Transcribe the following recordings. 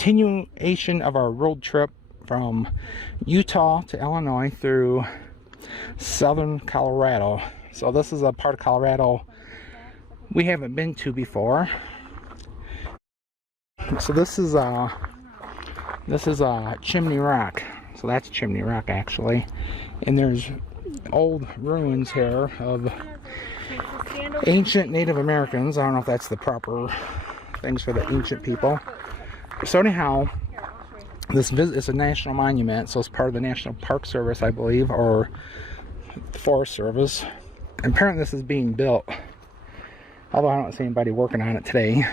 continuation of our road trip from Utah to Illinois through southern Colorado. So this is a part of Colorado we haven't been to before. So this is Chimney Rock. So that's Chimney Rock actually, and there's old ruins here of ancient Native Americans. I don't know if that's the proper things for the ancient people. So anyhow, this is a national monument, so it's part of the National Park Service, I believe, or the Forest Service. And apparently this is being built, although I don't see anybody working on it today.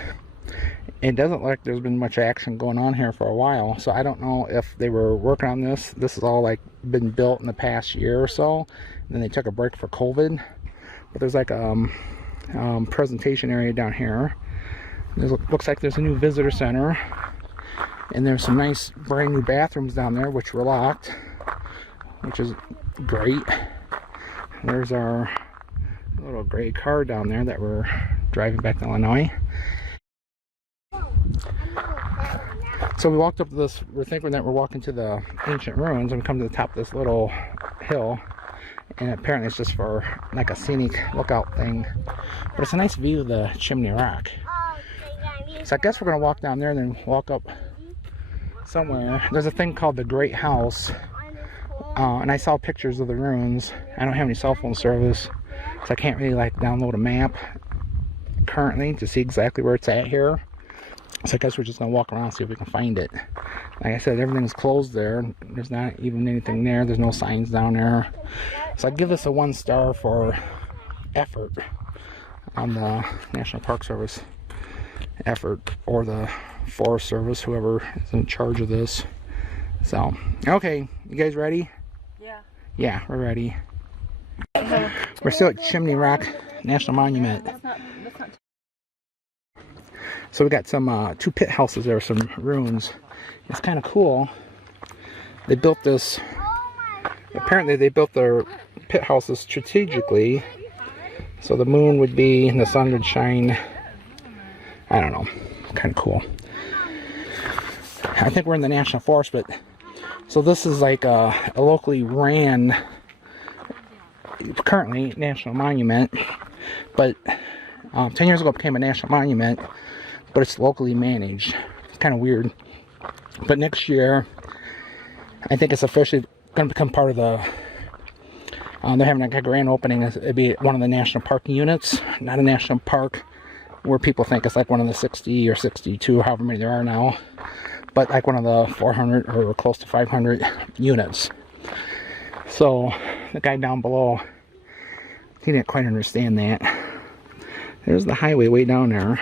It doesn't look like there's been much action going on here for a while, so I don't know if they were working on this. This has all like been built in the past year or so, and then they took a break for COVID. But there's like a presentation area down here. It looks like there's a new visitor center, and there's some nice brand new bathrooms down there which were locked, which is great. There's our little gray car down there that we're driving back to Illinois. So we walked up to this, we're thinking that we're walking to the ancient ruins, and we come to the top of this little hill, and apparently it's just for like a scenic lookout thing. But it's a nice view of the Chimney Rock. So I guess we're going to walk down there and then walk up somewhere. There's a thing called the Great House, and I saw pictures of the ruins. I don't have any cell phone service, so I can't really like download a map currently to see exactly where it's at here. So I guess we're just going to walk around and see if we can find it. Like I said, everything's closed there. There's not even anything there. There's no signs down there. So I'd give this a 1 star for effort on the National Park Service effort, or the Forest Service, whoever is in charge of this. So, okay, you guys ready? Yeah. Yeah, we're ready. We're still at Chimney Rock National Monument. That's not So we got some 2 pit houses there, some ruins. It's kind of cool. They built this, apparently they built their pit houses strategically, so the moon would be and the sun would shine. I don't know, kind of cool. I think we're in the National Forest, but so this is like a locally ran, currently National Monument, but 10 years ago it became a National Monument, but it's locally managed. It's kind of weird. But next year, I think it's officially going to become part of the, they're having like a grand opening. It'd be one of the national park units, not a national park where people think it's like one of the 60 or 62, however many there are now, but like one of the 400 or close to 500 units. So the guy down below, he didn't quite understand that. There's the highway way down there.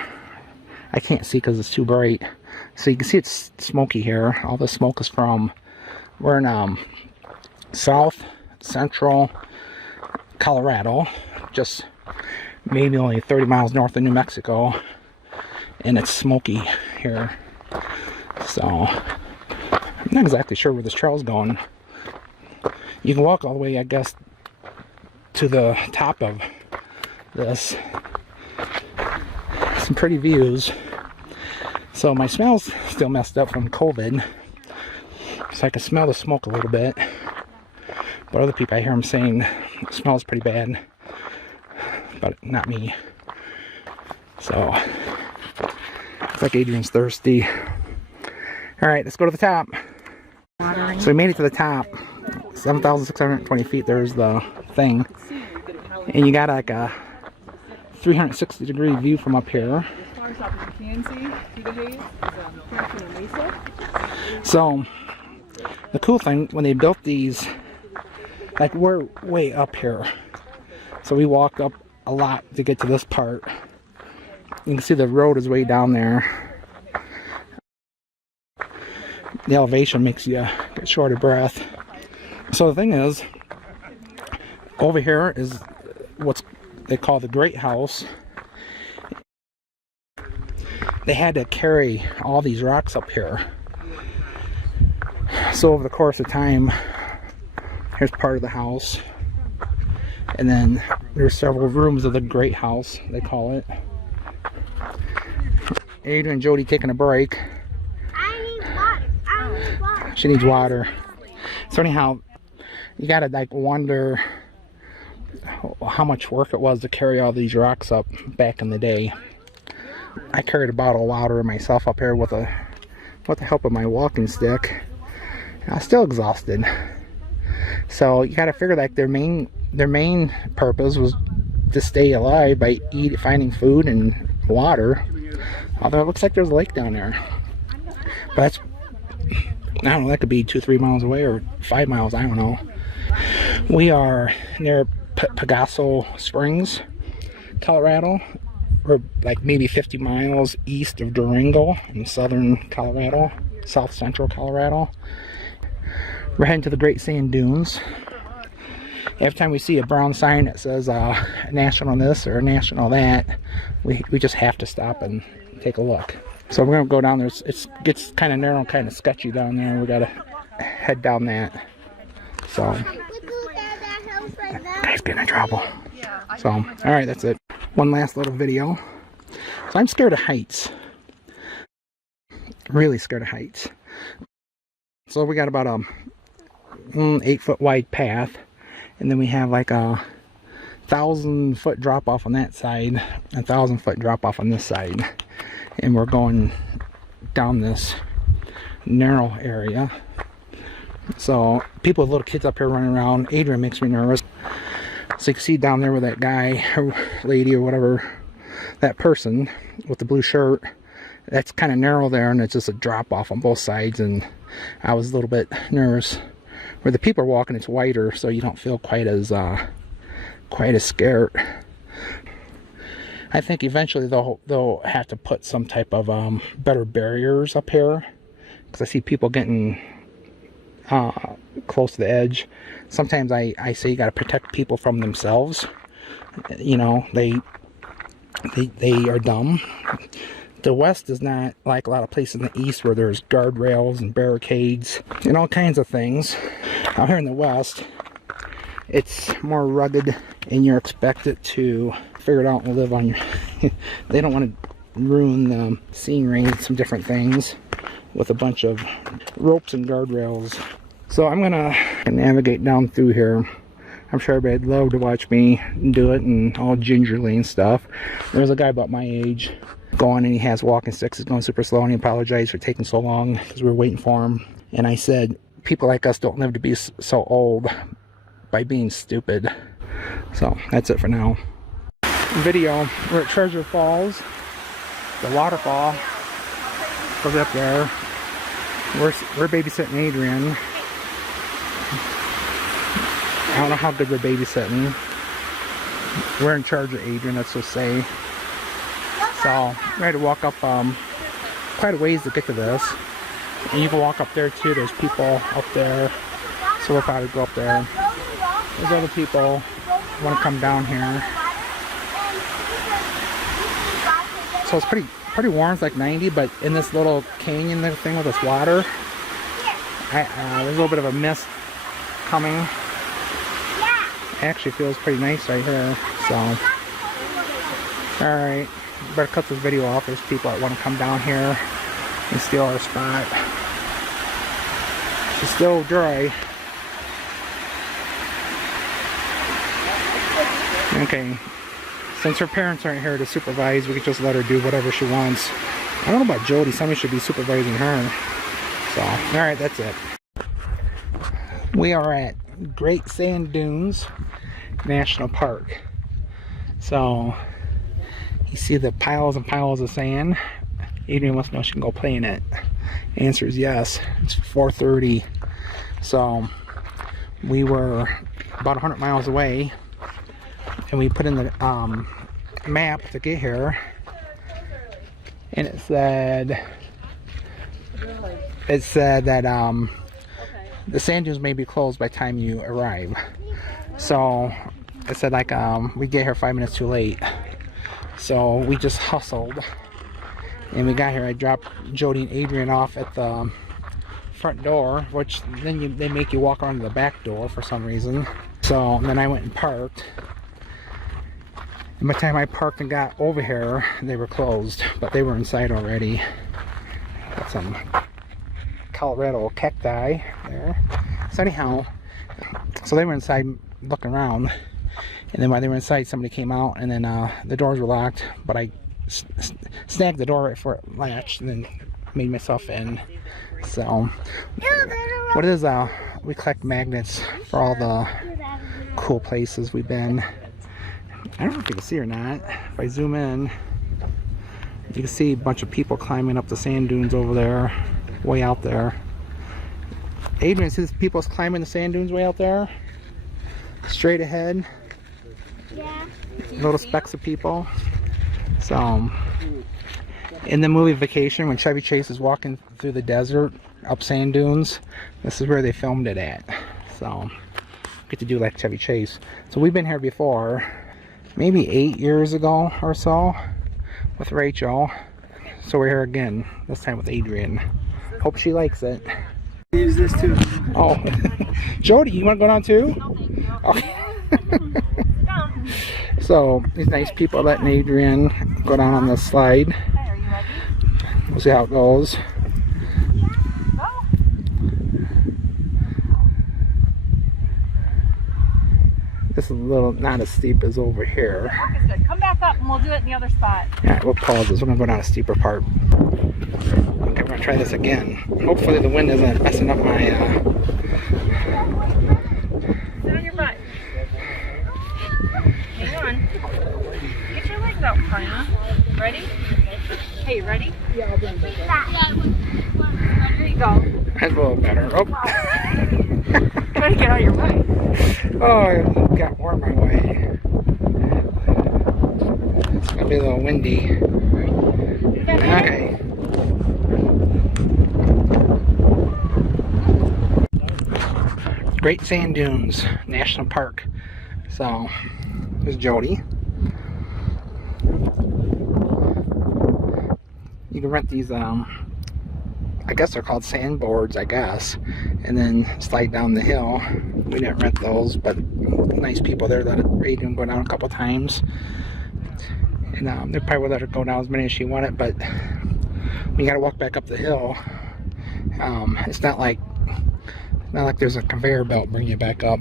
I can't see because it's too bright. So you can see it's smoky here. All the smoke is from, we're in south central Colorado, just maybe only 30 miles north of New Mexico, and it's smoky here. So I'm not exactly sure where this trail's going. You can walk all the way, I guess, to the top of this. Some pretty views. So my smell's still messed up from COVID, so I can smell the smoke a little bit, but other people, I hear them saying it smells pretty bad, but not me. So it's like Adrian's thirsty. Alright, let's go to the top. So we made it to the top, 7,620 feet. There's the thing, and you got like a 360 degree view from up here. So the cool thing, when they built these, like we're way up here, so we walked up a lot to get to this part. You can see the road is way down there. The elevation makes you get short of breath. So the thing is, over here is what's they call the Great House. They had to carry all these rocks up here. So over the course of time, here's part of the house, and then there's several rooms of the Great House, they call it. Adrian and Jody taking a break. She needs water. So anyhow, you gotta like wonder how much work it was to carry all these rocks up back in the day. I carried a bottle of water myself up here with the help of my walking stick. I was still exhausted. So you gotta figure like their main purpose was to stay alive by finding food and water. Although it looks like there's a lake down there. But that's, I don't know, that could be 2-3 miles away or 5 miles, I don't know. We are near Pegaso Springs, Colorado. We're like maybe 50 miles east of Durango in southern Colorado, south central Colorado. We're heading to the Great Sand Dunes. Every time we see a brown sign that says national this or national that, we just have to stop and take a look. So we're gonna go down there. It gets kind of narrow, kind of sketchy down there. We gotta head down that. So guys getting in trouble. So all right, that's it. One last little video. So I'm scared of heights. Really scared of heights. So we got about a 8-foot wide path, and then we have like a 1,000-foot drop off on that side, a 1,000-foot drop off on this side, and we're going down this narrow area. So people with little kids up here running around. Adrian makes me nervous. So you can see down there with that guy or lady or whatever, that person with the blue shirt, that's kind of narrow there, and it's just a drop off on both sides, and I was a little bit nervous. Where the people are walking, it's wider, so you don't feel quite as scared. I think eventually they'll have to put some type of better barriers up here, because I see people getting close to the edge. Sometimes I say you got to protect people from themselves. You know, they are dumb. The West is not like a lot of places in the East where there's guardrails and barricades and all kinds of things. Out here in the West, it's more rugged, and you're expected to figure it out and live on your... They don't want to ruin the scenery and some different things with a bunch of ropes and guardrails. So I'm gonna navigate down through here. I'm sure everybody'd love to watch me do it, and all gingerly and stuff. There's a guy about my age going, and he has walking sticks. He's going super slow, and he apologized for taking so long because we were waiting for him. And I said, people like us don't live to be so old by being stupid. So that's it for now. Video. We're at Treasure Falls. The waterfall goes up there. We're babysitting Adrian. I don't know how good we're babysitting. We're in charge of Adrian, let's just say. So we had to walk up quite a ways to get to this. And you can walk up there too. There's people up there. So we'll probably go up there. There's other people who want to come down here. So it's pretty warm. It's like 90, but in this little canyon there thing with this water, there's a little bit of a mist coming. It actually feels pretty nice right here. So alright, better cut this video off. There's people that want to come down here and steal our spot. She's still dry. Okay, since her parents aren't here to supervise, we could just let her do whatever she wants. I don't know about Jody. Somebody should be supervising her. So, alright, that's it. We are at Great Sand Dunes National Park. So, you see the piles and piles of sand. Adrian wants to know if she can go play in it. The answer is yes. It's 4:30. So, we were about 100 miles away, and we put in the map to get here, and it said that the sand dunes may be closed by the time you arrive. So it said like we get here 5 minutes too late. So we just hustled, and we got here. I dropped Jody and Adrian off at the front door, which then they make you walk around to the back door for some reason. So then I went and parked. And by the time I parked and got over here, they were closed, but they were inside already. Got some Colorado cacti there. So anyhow, so they were inside looking around, and then while they were inside, somebody came out, and then the doors were locked, but I snagged the door before it latched, and then made myself in. So what it is, we collect magnets for all the cool places we've been. I don't know if you can see or not. If I zoom in, you can see a bunch of people climbing up the sand dunes over there, way out there. Adrian, see people climbing the sand dunes way out there? Straight ahead. Yeah. Little specks of people. So, in the movie Vacation, when Chevy Chase is walking through the desert, up sand dunes, this is where they filmed it at. So, get to do like Chevy Chase. So we've been here before, maybe 8 years ago or so, with Rachel. So we're here again, this time with Adrian. Hope she likes it. Use this too. Oh, Jody, you want to go down too? Okay. So these nice people letting Adrian go down on the slide. Hi, are you ready? We'll see how it goes. This is a little not as steep as over here. Walk is good. Come back up and we'll do it in the other spot. Yeah, we'll pause this. We're gonna go down a steeper part. Okay, we're gonna try this again. Hopefully the wind isn't messing up my Sit on your butt. Hang on. Get your legs out front, huh? Ready? Hey, you ready? Yeah, I'll bend it. There you go. That's a little better. Oh. Try to get out of your way. Oh, it got warm my way. It's gonna be a little windy. Okay. Great Sand Dunes National Park. So, there's Jody. You can rent these, I guess they're called sandboards, I guess, and then slide down the hill. We didn't rent those, but nice people there that made them go down a couple times. And they probably would let her go down as many as she wanted, but we got to walk back up the hill. It's not like there's a conveyor belt bringing you back up.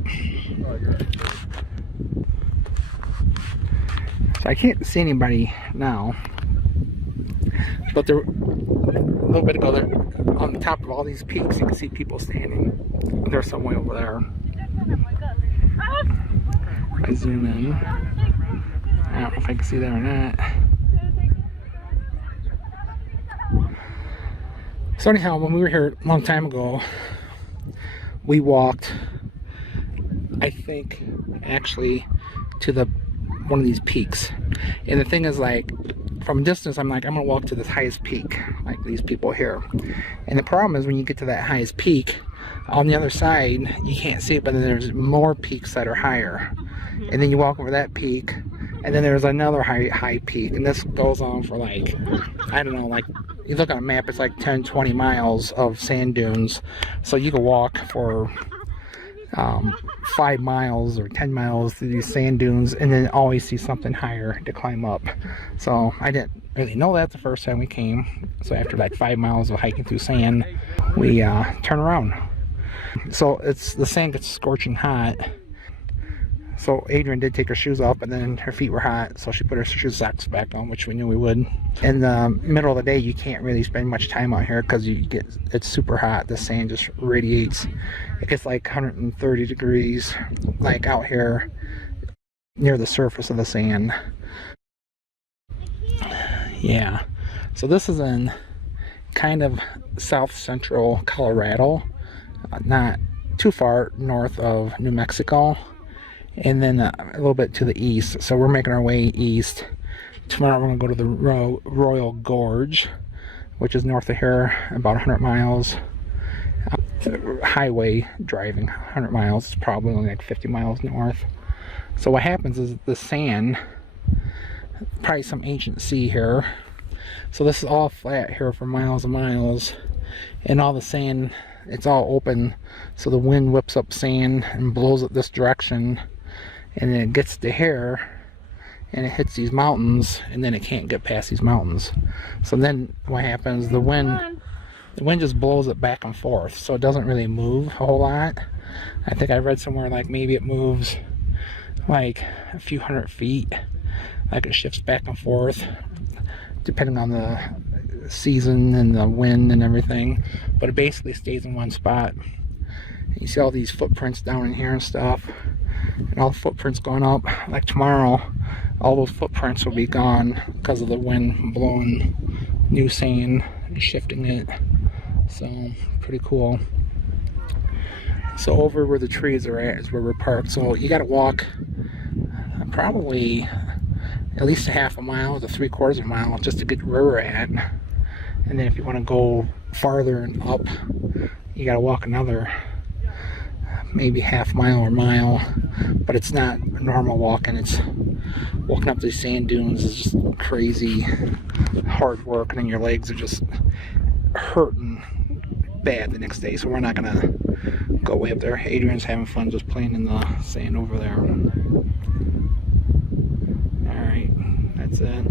So I can't see anybody now, but there, a little bit ago, there on the top of all these peaks, you can see people standing. There's some way over there. If I zoom in, I don't know if I can see that or not. So anyhow, when we were here a long time ago, we walked, I think, actually to one of these peaks. And the thing is, like, from a distance, I'm like, I'm gonna walk to this highest peak, like these people here. And the problem is when you get to that highest peak, on the other side, you can't see it, but then there's more peaks that are higher. And then you walk over that peak, and then there's another high peak. And this goes on for like, I don't know, like, you look on a map, it's like 10, 20 miles of sand dunes. So you can walk for 5 miles or 10 miles through these sand dunes and then always see something higher to climb up. So I didn't really know that the first time we came. So after like 5 miles of hiking through sand, we turn around. So the sand gets scorching hot. So Adrian did take her shoes off, but then her feet were hot, so she put her shoe socks back on, which we knew we would. In the middle of the day, you can't really spend much time out here because it's super hot. The sand just radiates. It gets like 130 degrees, like out here near the surface of the sand. Yeah. So this is in kind of south central Colorado, not too far north of New Mexico. And then a little bit to the east. So we're making our way east. Tomorrow we're going to go to the Royal Gorge, which is north of here, about 100 miles. Highway driving 100 miles, it's probably only like 50 miles north. So what happens is the sand, probably some ancient sea here. So this is all flat here for miles and miles. And all the sand, it's all open. So the wind whips up sand and blows it this direction. And then it gets to here and it hits these mountains, and then it can't get past these mountains. So then what happens, the wind the wind just blows it back and forth, so it doesn't really move a whole lot. I think I read somewhere like maybe it moves like a few 100 feet, like it shifts back and forth depending on the season and the wind and everything, but it basically stays in one spot. You see all these footprints down in here and stuff, and all the footprints going up. Like tomorrow, all those footprints will be gone because of the wind blowing new sand and shifting it. So pretty cool. So over where the trees are at is where we're parked. So you got to walk probably at least a half a mile to 3/4 of a mile just to get where we're at. And then if you want to go farther and up, you got to walk another maybe half mile or mile. But it's not normal walking. It's walking up these sand dunes is just crazy hard work, and then your legs are just hurting bad the next day. So we're not gonna go way up there. Adrian's having fun just playing in the sand over there. Alright, that's it.